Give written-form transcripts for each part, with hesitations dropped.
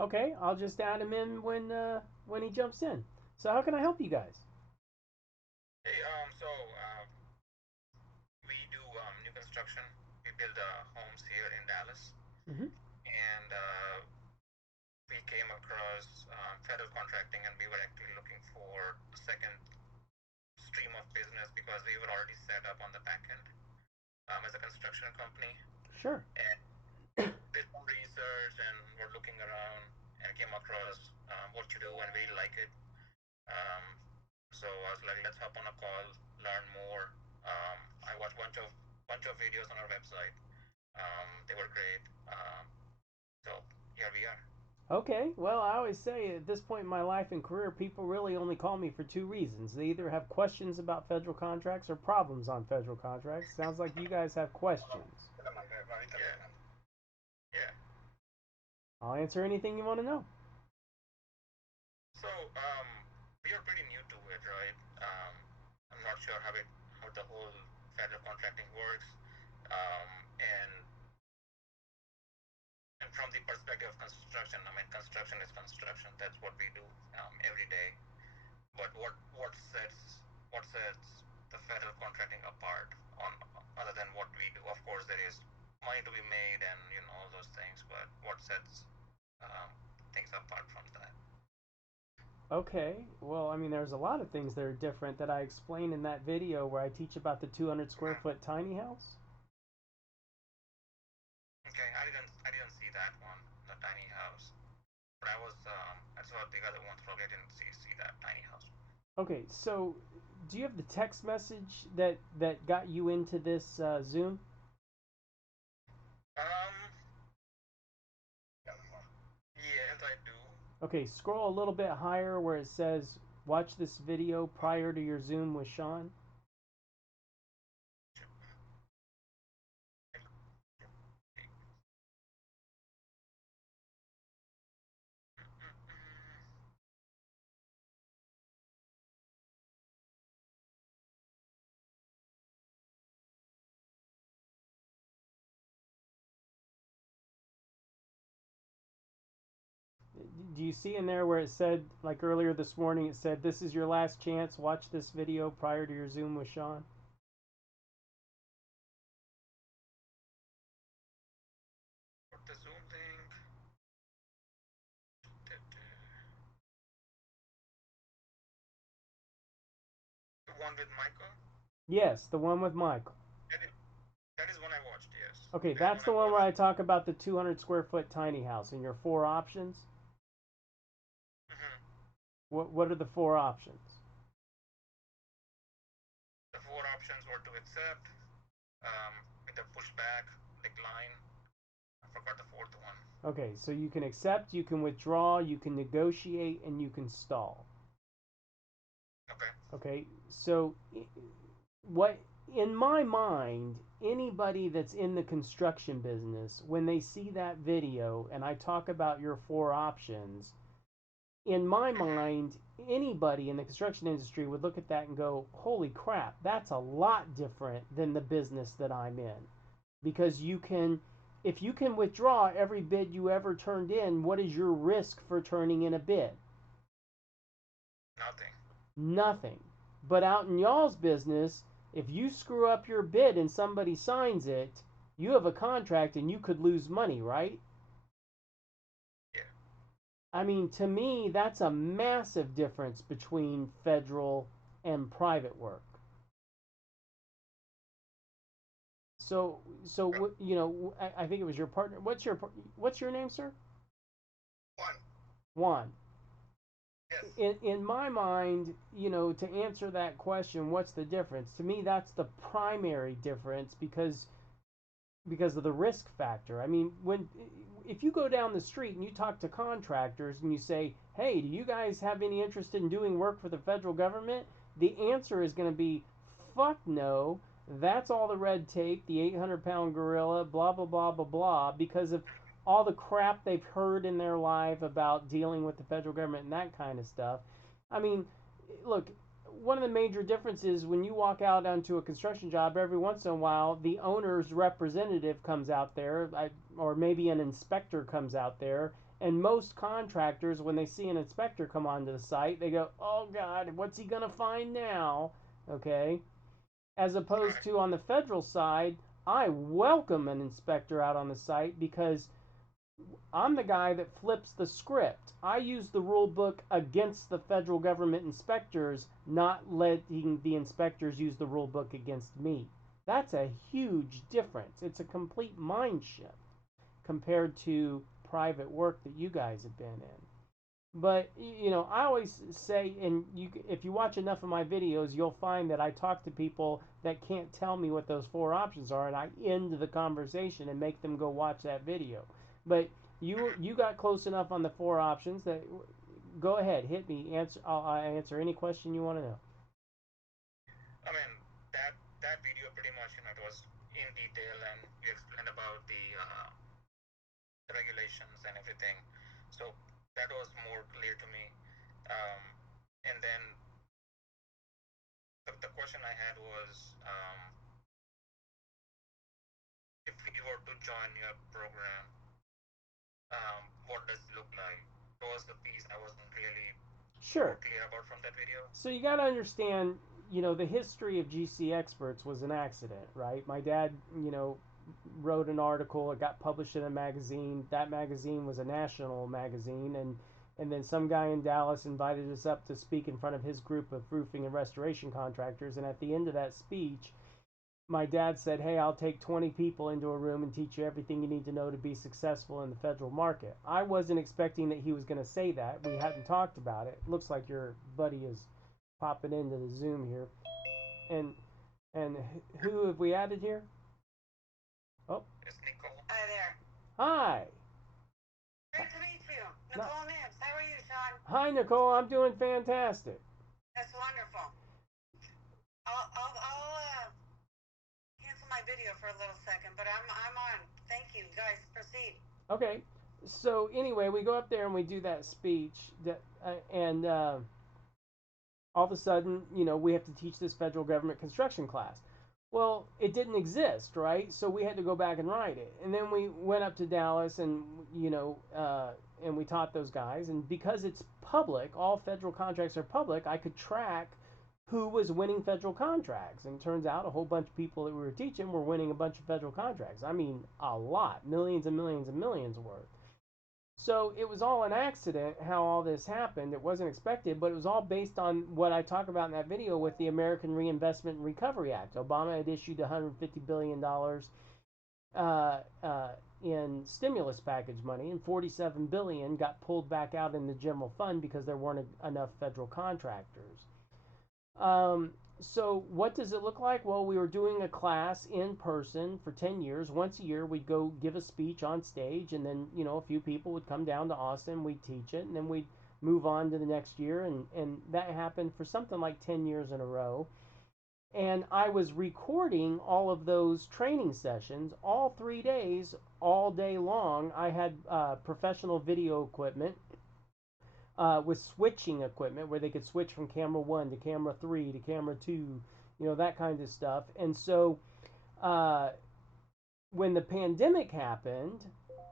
Okay, I'll just add him in when he jumps in. So how can I help you guys? Hey, we do new construction. We build homes here in Dallas, Mm-hmm. and we came across federal contracting, and we were actually looking for the second stream of business because we were already set up on the back end as a construction company, Sure. and did some research and were looking around and came across what you do and really like it. Um, so I was like, let's hop on a call, learn more. I watched bunch of videos on our website. They were great. So here we are. Okay, well, I always say at this point in my life and career, people really only call me for two reasons. They either have questions about federal contracts or problems on federal contracts. Sounds like you guys have questions. Yeah, yeah. I'll answer anything you want to know. So we are pretty new to it, right? I'm not sure how the whole federal contracting works. Um, and and from the perspective of construction, I mean, construction is construction. That's what we do every day. But what sets the federal contracting apart on other than what we do? Of course, there is money to be made and all those things. But what sets um, things apart from that? Okay, well, I mean, there's a lot of things that are different that I explain in that video where I teach about the 200 square Mhm. foot tiny house. Okay, I didn't see that one, the tiny house. But I saw the other ones. Probably I didn't see that tiny house. Okay, so do you have the text message that got you into this Zoom? Um, yes, I do. Okay, scroll a little bit higher where it says watch this video prior to your Zoom with Sean. Do you see in there where it said, like earlier this morning, it said, this is your last chance, watch this video prior to your Zoom with Sean? Put the Zoom link. The one with Michael. Yes, the one with Michael. That is, that is one I watched. Yes, Okay, that is that's one the I one where watched. I talk about the 200 square foot tiny house and your four options. Hmm. What are the four options? The four options were to accept, with a pushback, decline. I forgot the fourth one. Okay, so you can accept, you can withdraw, you can negotiate, and you can stall. Okay. Okay, so what in my mind, anybody that's in the construction business, when they see that video and I talk about your four options, in my Hmm. mind, anybody in the construction industry would look at that and go, holy crap, that's a lot different than the business that I'm in. Because if you can withdraw every bid you ever turned in, what is your risk for turning in a bid? Nothing. Nothing. But out in y'all's business, if you screw up your bid and somebody signs it, you have a contract and you could lose money, right? Yeah. I mean, to me, that's a massive difference between federal and private work. So I think it was your partner. What's your name, sir? One. Juan. Yes. In my mind, to answer that question, what's the difference? To me, that's the primary difference because of the risk factor. I mean, when if you go down the street and you talk to contractors and you say, "Hey, do you guys have any interest in doing work for the federal government?" The answer is going to be, "Fuck no. That's all the red tape, the 800-pound gorilla, blah blah blah blah blah," because of all the crap they've heard in their life about dealing with the federal government and that kind of stuff. I mean, look, one of the major differences when you walk out onto a construction job, every once in a while the owner's representative comes out there, or maybe an inspector comes out there And most contractors, when they see an inspector come onto the site, they go, "Oh God, what's he gonna find now?" Okay, as opposed Right. to on the federal side, I welcome an inspector out on the site because I'm the guy that flips the script. I use the rule book against the federal government inspectors, not letting the inspectors use the rule book against me. That's a huge difference. It's a complete mind shift compared to private work that you guys have been in. But I always say, and if you watch enough of my videos, you'll find that I talk to people that can't tell me what those four options are, and I end the conversation and make them go watch that video. But you got close enough on the four options that go ahead, hit me. I'll answer any question you want to know. I mean, that video pretty much, it was in detail, and you explained about the regulations and everything. So that was more clear to me. Um, and then the question I had was, if we were to join your program, what does it look like? That was the piece I wasn't really more Sure. clear about from that video. So you got to understand, the history of GCExperts was an accident, right? My dad, wrote an article. It got published in a magazine. That magazine was a national magazine, and then some guy in Dallas invited us up to speak in front of his group of roofing and restoration contractors. And at the end of that speech, my dad said, "Hey, I'll take 20 people into a room and teach you everything you need to know to be successful in the federal market." I wasn't expecting that he was going to say that. We hadn't talked about it. Looks like your buddy is popping into the Zoom here. And and who have we added here? Oh, It's Nicole. Hi there. hi. Great to meet you. Nicole Nibbs. How are you, Sean? Hi, Nicole. I'm doing fantastic. That's wonderful. I'll cancel my video for a little second, but I'm on. Thank you, guys. Proceed. Okay. So anyway, we go up there and we do that speech, and all of a sudden, we have to teach this federal government construction class. Well, it didn't exist, right? So we had to go back and write it. And then we went up to Dallas and we taught those guys. And because it's public, all federal contracts are public, I could track who was winning federal contracts. And it turns out a whole bunch of people that we were teaching were winning a bunch of federal contracts. I mean, a lot, millions and millions and millions worth. So it was all an accident how all this happened. It wasn't expected, but it was all based on what I talk about in that video with the American Reinvestment and Recovery Act. Obama had issued $150 billion in stimulus package money, and $47 billion got pulled back out in the general fund because there weren't enough federal contractors. Um, so what does it look like? Well, we were doing a class in person for 10 years. Once a year, we'd go give a speech on stage, and then, a few people would come down to Austin, we'd teach it, and then we'd move on to the next year. And that happened for something like 10 years in a row. And I was recording all of those training sessions all 3 days, all day long. I had professional video equipment with switching equipment where they could switch from camera 1 to camera 3 to camera 2, that kind of stuff. And so uh, when the pandemic happened,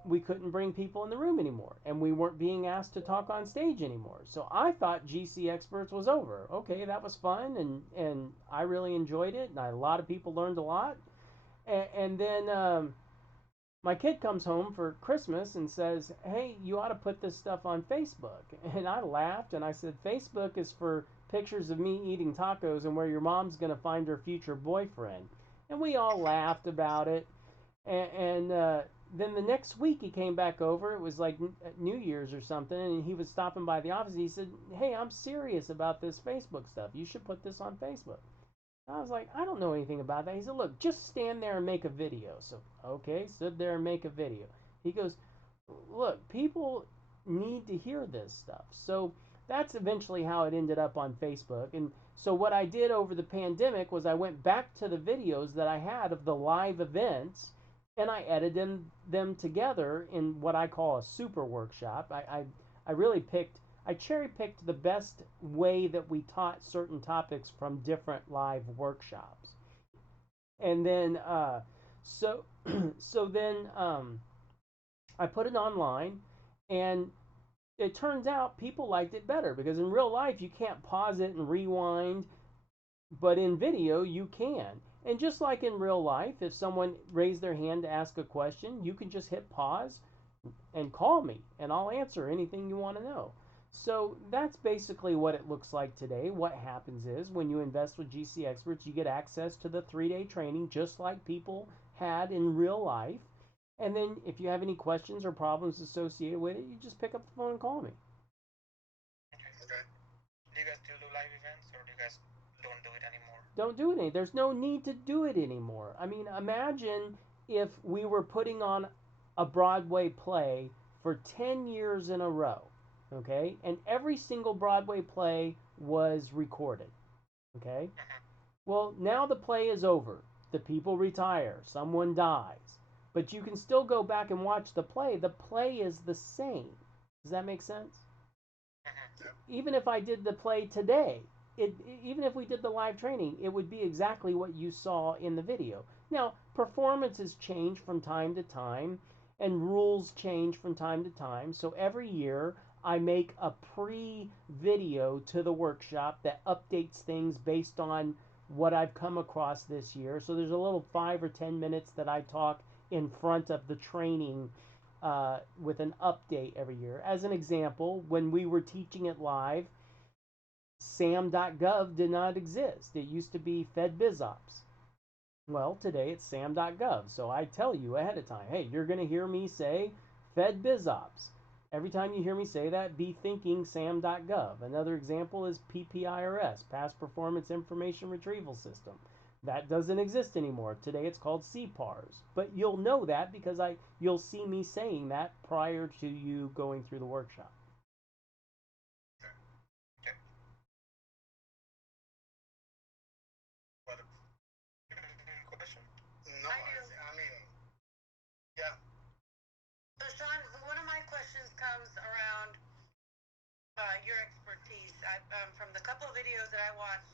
we couldn't bring people in the room anymore, and we weren't being asked to talk on stage anymore. So I thought GCExperts was over. Okay, that was fun, and I really enjoyed it, and a lot of people learned a lot. And then my kid comes home for Christmas and says, "Hey, you ought to put this stuff on Facebook." And I laughed and I said, "Facebook is for pictures of me eating tacos and where your mom's going to find her future boyfriend." And we all laughed about it. And then the next week he came back over. It was like New Year's or something, and he was stopping by the office. He said, "Hey, I'm serious about this Facebook stuff. You should put this on Facebook." I was like, "I don't know anything about that." He said, "Look, just stand there and make a video." So, okay, stood there and make a video. He goes, "Look, people need to hear this stuff." So that's eventually how it ended up on Facebook. And so what I did over the pandemic was I went back to the videos that I had of the live events, and I edited them together in what I call a super workshop. I really I cherry picked the best way that we taught certain topics from different live workshops. And then, so, so then I put it online, And it turns out people liked it better because in real life you can't pause it and rewind, but in video you can. And just like in real life, if someone raised their hand to ask a question, you can just hit pause and call me and I'll answer anything you want to know. So that's basically what it looks like today. What happens is when you invest with GCExperts, you get access to the 3-day training just like people had in real life. And then if you have any questions or problems associated with it, you just pick up the phone and call me. Okay. Do you guys still do live events, or do you guys don't do it anymore? Don't do it anymore. There's no need to do it anymore. I mean, imagine if we were putting on a Broadway play for 10 years in a row, okay? And every single Broadway play was recorded, okay? Well, now the play is over. The people retire, someone dies. But you can still go back and watch the play. The play is the same. Does that make sense? Even if I did the play today, even if we did the live training, it would be exactly what you saw in the video. Now, performances change from time to time, and rules change from time to time. So every year, I make a pre-video to the workshop that updates things based on what I've come across this year. So there's a little 5 or 10 minutes that I talk in front of the training with an update every year. As an example, when we were teaching it live, sam.gov did not exist. It used to be FedBizOps. Well, today it's sam.gov. So I tell you ahead of time, hey, you're going to hear me say FedBizOps. Every time you hear me say that, be thinking sam.gov. Another example is PPIRS, Past Performance Information Retrieval System. That doesn't exist anymore. Today it's called CPARS. But you'll know that because you'll see me saying that prior to you going through the workshop. Okay. Question? No, I mean, yeah. So, Sean, one of my questions comes around your expertise. From the couple of videos that I watched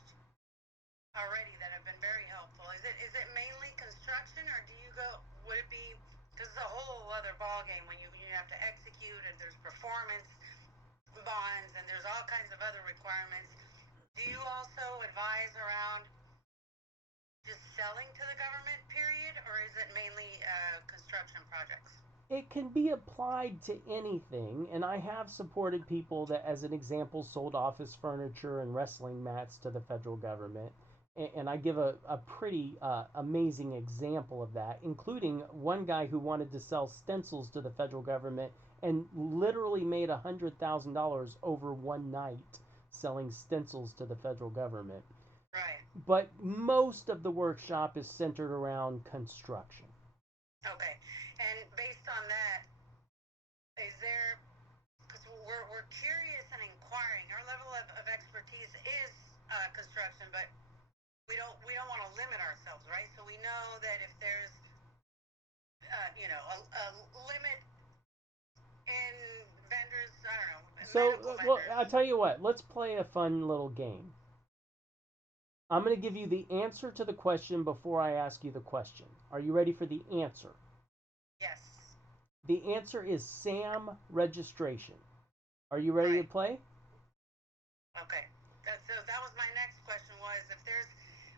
already that have been very helpful. Is it mainly construction, or would it be, because it's a whole other ballgame when you have to execute, and there's performance bonds, and there's all kinds of other requirements. Do you also advise around just selling to the government, period, or is it mainly construction projects? It can be applied to anything, and I have supported people that, as an example, sold office furniture and wrestling mats to the federal government. And I give a pretty amazing example of that, including one guy who wanted to sell stencils to the federal government and literally made $100,000 over one night selling stencils to the federal government. Right. But most of the workshop is centered around construction. Okay. And based on that, is there, because we're curious and inquiring, our level of expertise is construction, but we don't want to limit ourselves, right? So we know that if there's a limit in vendors, I don't know. So, well, I'll tell you what. Let's play a fun little game. I'm going to give you the answer to the question before I ask you the question. Are you ready for the answer? Yes. The answer is SAM registration. Are you ready to play? Okay. So that was my next question, was if there's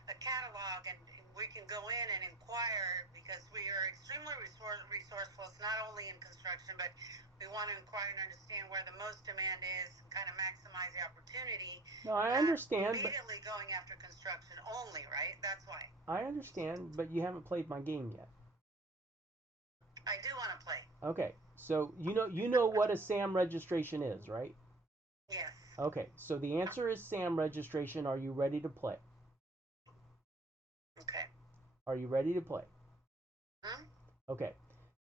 a catalog and we can go in and inquire, because we are extremely resourceful. It's not only in construction, but we want to inquire and understand where the most demand is and kind of maximize the opportunity. No, I understand. Immediately going after construction only, right? That's why. I understand, but you haven't played my game yet. I do want to play. Okay, so you know what a SAM registration is, right? Yes. Okay, so the answer is SAM registration. Are you ready to play? Okay. Are you ready to play? Hmm? Okay.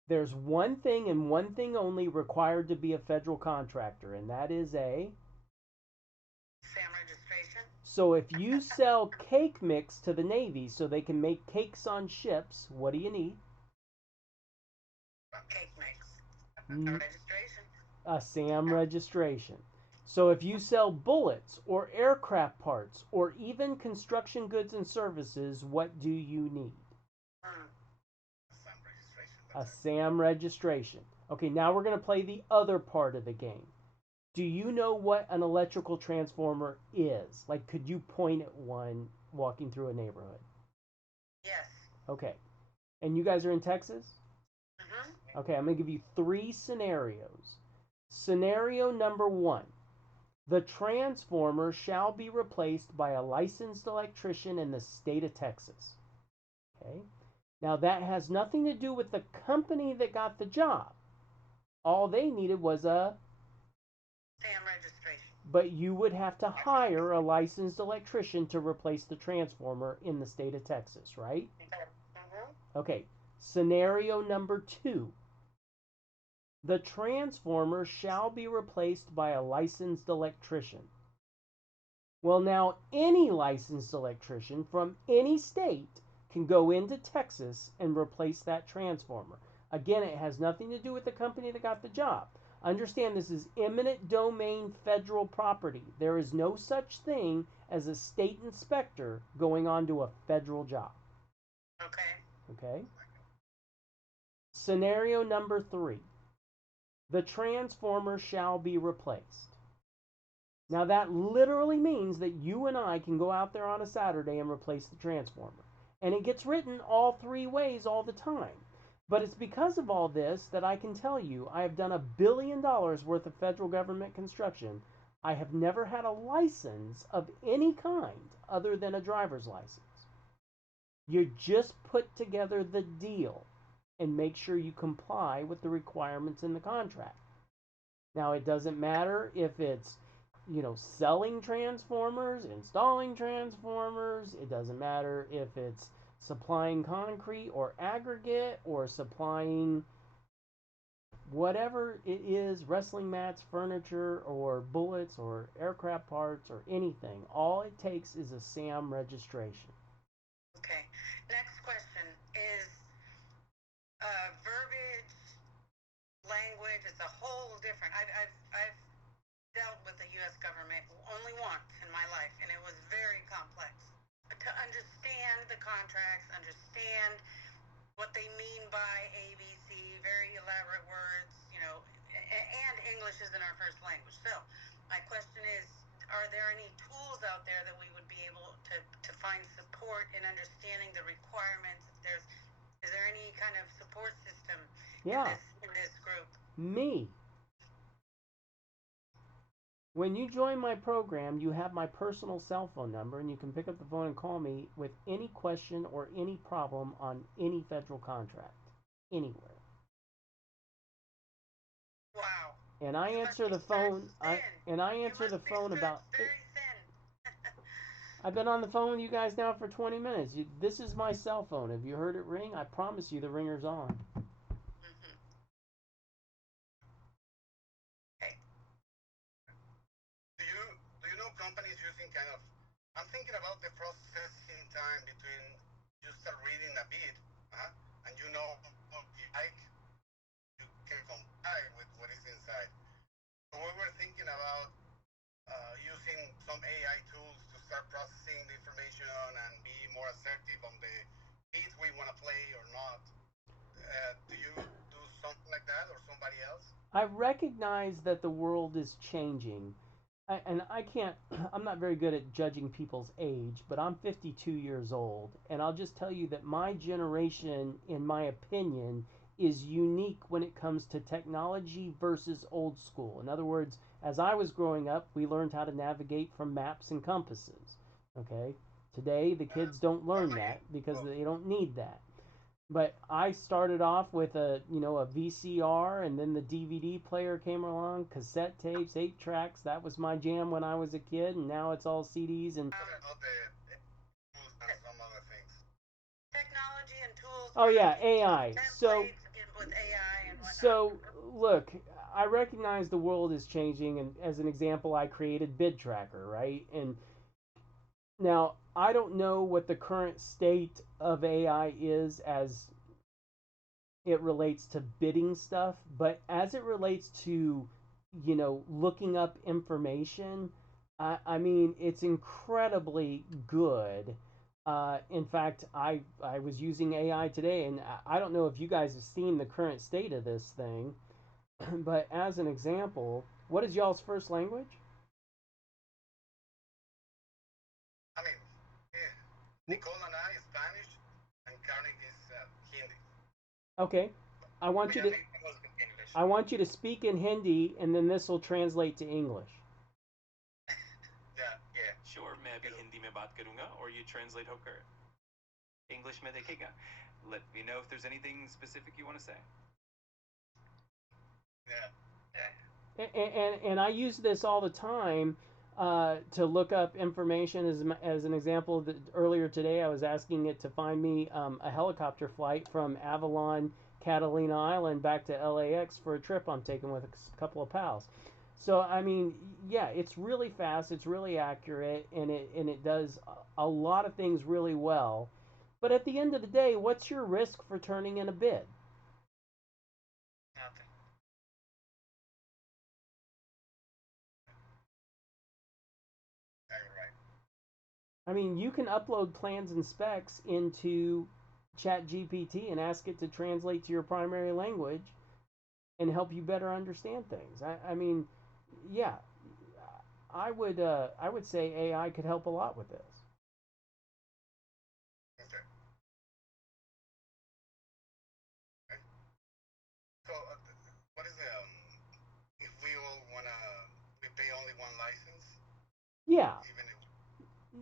There's one thing and one thing only required to be a federal contractor, and that is a SAM registration. So if you sell cake mix to the Navy so they can make cakes on ships, what do you need? Cake mix. Registration. A SAM registration. So if you sell bullets or aircraft parts or even construction goods and services, what do you need? A SAM registration. Okay, now we're going to play the other part of the game. Do you know what an electrical transformer is? Like, could you point at one walking through a neighborhood? Yes. Okay. And you guys are in Texas? Mm-hmm. Okay, I'm going to give you 3 scenarios. Scenario number 1. The transformer shall be replaced by a licensed electrician in the state of Texas. Okay? Now, that has nothing to do with the company that got the job. All they needed was a SAM registration. But you would have to hire a licensed electrician to replace the transformer in the state of Texas, right? Mm-hmm. Okay. Scenario number 2. The transformer shall be replaced by a licensed electrician. Well, now, any licensed electrician from any state can go into Texas and replace that transformer. Again, it has nothing to do with the company that got the job. Understand, this is eminent domain federal property. There is no such thing as a state inspector going on to a federal job. Okay. Okay? Scenario number 3. The transformer shall be replaced. Now, that literally means that you and I can go out there on a Saturday and replace the transformer. And it gets written all 3 ways all the time. But it's because of all this that I can tell you I have done $1 billion worth of federal government construction. I have never had a license of any kind other than a driver's license. You just put together the deal and make sure you comply with the requirements in the contract. Now, it doesn't matter if it's selling transformers, installing transformers. It doesn't matter if it's supplying concrete or aggregate or supplying whatever it is, wrestling mats, furniture, or bullets, or aircraft parts, or anything. All it takes is a SAM registration. Okay. Next question is verbiage, language. It's a whole different. I've dealt with the U.S. government only once in my life, and it was very complex. To understand the contracts, understand what they mean by ABC, very elaborate words, and English isn't our first language. So my question is, are there any tools out there that we would be able to find support in understanding the requirements? Is there any kind of support system in this group? Me. When you join my program, you have my personal cell phone number, and you can pick up the phone and call me with any question or any problem on any federal contract, anywhere. Wow. And I answer the phone. I answer the phone about. I've been on the phone with you guys now for 20 minutes. This is my cell phone. Have you heard it ring? I promise you, the ringer's on. Companies using kind of, I'm thinking about the processing time between you start reading a bid and you can comply with what is inside. So we were thinking about using some AI tools to start processing the information and be more assertive on the bids we want to play or not. Do you do something like that or somebody else? I recognize that the world is changing. And I'm not very good at judging people's age, but I'm 52 years old. And I'll just tell you that my generation, in my opinion, is unique when it comes to technology versus old school. In other words, as I was growing up, we learned how to navigate from maps and compasses. Okay? Today, the kids don't learn that because they don't need that. But I started off with a VCR, and then the DVD player came along, cassette tapes, 8 tracks. That was my jam when I was a kid, and now it's all CDs and. Technology and tools. Oh yeah, AI. With AI and whatnot. So look, I recognize the world is changing, and as an example, I created Bid Tracker, right? And now, I don't know what the current state of AI is as it relates to bidding stuff, but as it relates to, looking up information, I mean, it's incredibly good. In fact, I was using AI today, and I don't know if you guys have seen the current state of this thing, But as an example, what is y'all's first language? I mean, yeah, Nicole and I Spanish, and Karnik is Hindi. Okay, I want you Yeah, to we was in English. I want you to speak in Hindi, and then this will translate to English. Yeah. Yeah. Sure, मैं अभी हिंदी में बात करूंगा और you translate होकर English में देखेगा. Let me know if there's anything specific you want to say. Yeah. And I use this all the time to look up information. As an example, earlier today I was asking it to find me a helicopter flight from Avalon, Catalina Island back to LAX for a trip I'm taking with a couple of pals. So I mean, yeah, it's really fast, it's really accurate, and it does a lot of things really well. But at the end of the day, what's your risk for turning in a bid? Nothing. Yeah, you're right. I mean, you can upload plans and specs into ChatGPT and ask it to translate to your primary language and help you better understand things. I mean, yeah, I would say AI could help a lot with this. Okay. Okay. So, what is the if we all wanna we pay only one license, Yeah, even if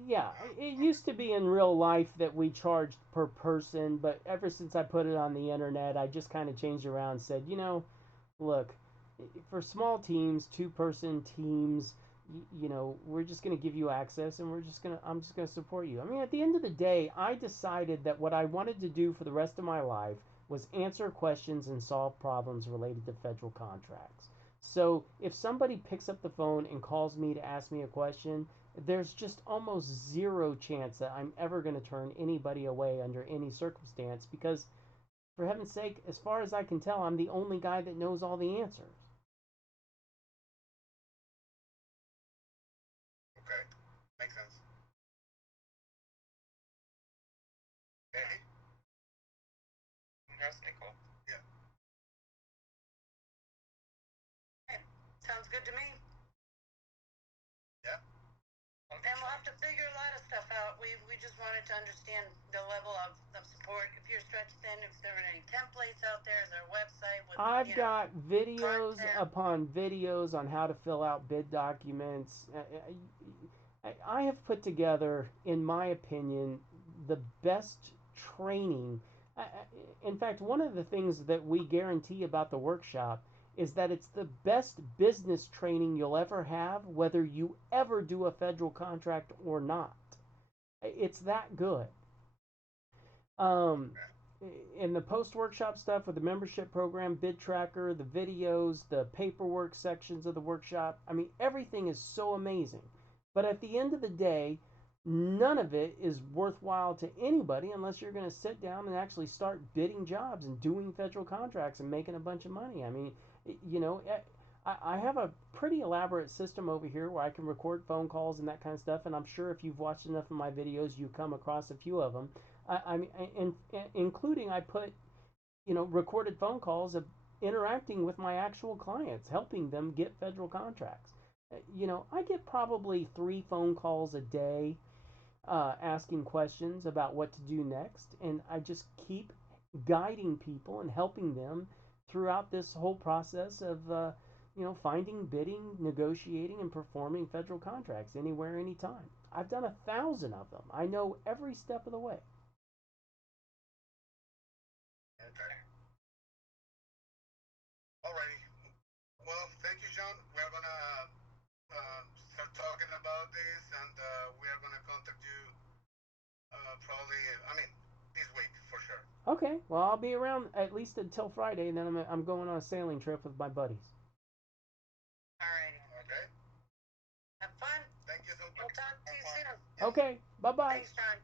yeah. It used to be in real life that we charged per person, but ever since I put it on the internet, I just kind of changed around and said, look, for small teams, two-person teams, we're just going to give you access, and I'm just going to support you. I mean, at the end of the day, I decided that what I wanted to do for the rest of my life was answer questions and solve problems related to federal contracts. So if somebody picks up the phone and calls me to ask me a question, there's just almost zero chance that I'm ever going to turn anybody away under any circumstance because, for heaven's sake, as far as I can tell, I'm the only guy that knows all the answers. okay, makes sense. Okay. Yes, Nicole. Yeah. Sounds good to me. Yeah. And we'll have to figure a lot of stuff out. We just wanted to understand the level of support. If you're stretched thin, if there are any templates out there, is there a website with I've got videos content? upon videos on how to fill out bid documents. I have put together, in my opinion, the best training. In fact, one of the things that we guarantee about the workshop is that it's the best business training you'll ever have, whether you ever do a federal contract or not. It's that good. Um, in the post workshop stuff with the membership program, bid tracker, the videos, the paperwork sections of the workshop, I mean, everything is so amazing. But at the end of the day, none of it is worthwhile to anybody unless you're going to sit down and actually start bidding jobs and doing federal contracts and making a bunch of money. I mean, you know, I have a pretty elaborate system over here where I can record phone calls and that kind of stuff. And I'm sure if you've watched enough of my videos, you come across a few of them. I mean, including I put, recorded phone calls of interacting with my actual clients, helping them get federal contracts. I get probably 3 phone calls a day asking questions about what to do next, and I just keep guiding people and helping them throughout this whole process of, finding, bidding, negotiating, and performing federal contracts anywhere, anytime. I've done 1,000 of them. I know every step of the way. Okay. Alrighty. Well, thank you, Sean. We're gonna start talking about this, and we are gonna contact you probably. I mean, this week for sure. Okay, well, I'll be around at least until Friday, and then I'm going on a sailing trip with my buddies. Alrighty. Okay. Have fun. Thank you so much. We'll talk to you soon. Okay, bye bye. Thanks, John.